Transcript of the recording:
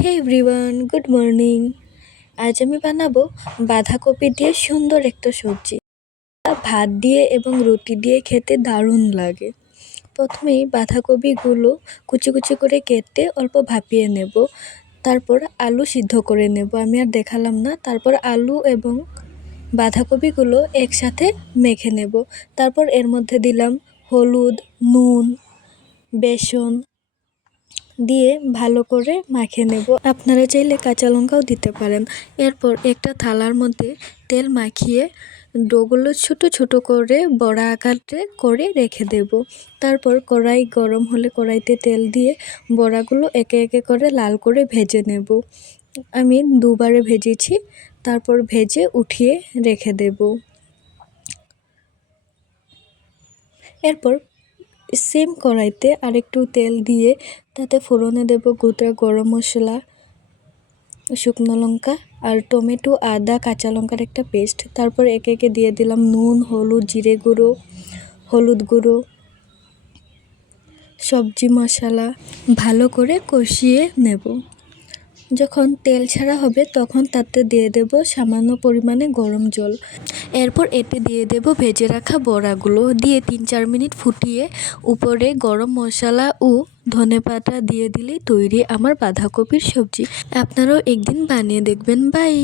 হে everyone, good morning. আজ আমি বানাবো বাঁধাকপি দিয়ে সুন্দর একটা সবজি। ভাত দিয়ে এবং রুটি দিয়ে খেতে দারুণ লাগে। প্রথমেই বাঁধাকপিগুলো কুচি কুচি করে কেটে অল্প ভাপিয়ে নেব। তারপর আলু সিদ্ধ করে নেব, আমি আর দেখালাম না। তারপর আলু এবং বাঁধাকপিগুলো একসাথে মেখে নেব। তারপর এর মধ্যে দিলাম হলুদ, নুন, বেসন দিয়ে ভালো করে মাখিয়ে নেব। আপনারা চাইলে কাঁচা লঙ্কাও দিতে পারেন। এরপর একটা থালার মধ্যে তেল মাখিয়ে ডোগুলো ছোট ছোট করে বড়া আকারে করে রেখে দেব। তারপর কড়াই গরম হলে কড়াইতে তেল দিয়ে বড়াগুলো একে একে করে লাল করে ভেজে নেব। আমি দুবারে ভেজেছি। তারপর ভেজে উঠিয়ে রেখে দেব। এরপর সেম কড়াইতে আরেকটু তেল দিয়ে তাতে ফোড়নে দেব গোটা গরম মশলা, শুকনো লঙ্কা আর টমেটো, আদা, কাঁচা লঙ্কার একটা পেস্ট। তারপর একে একে দিয়ে দিলাম নুন, হলুদ, জিরে গুঁড়ো, হলুদ গুঁড়ো, সবজি মশলা। ভালো করে কষিয়ে নেব। যখন তেল ছাড়া হবে তখন তাতে দিয়ে দেব সামান্য পরিমাণে গরম জল। এরপর এতে দিয়ে দেব ভেজে রাখা বড়াগুলো, দিয়ে 3-4 মিনিট ফুটিয়ে উপরে গরম মশলা ও ধনেপাতা দিয়ে দিলেই তৈরি আমার বাঁধাকপির সবজি। আপনারাও একদিন বানিয়ে দেখবেন। বাই।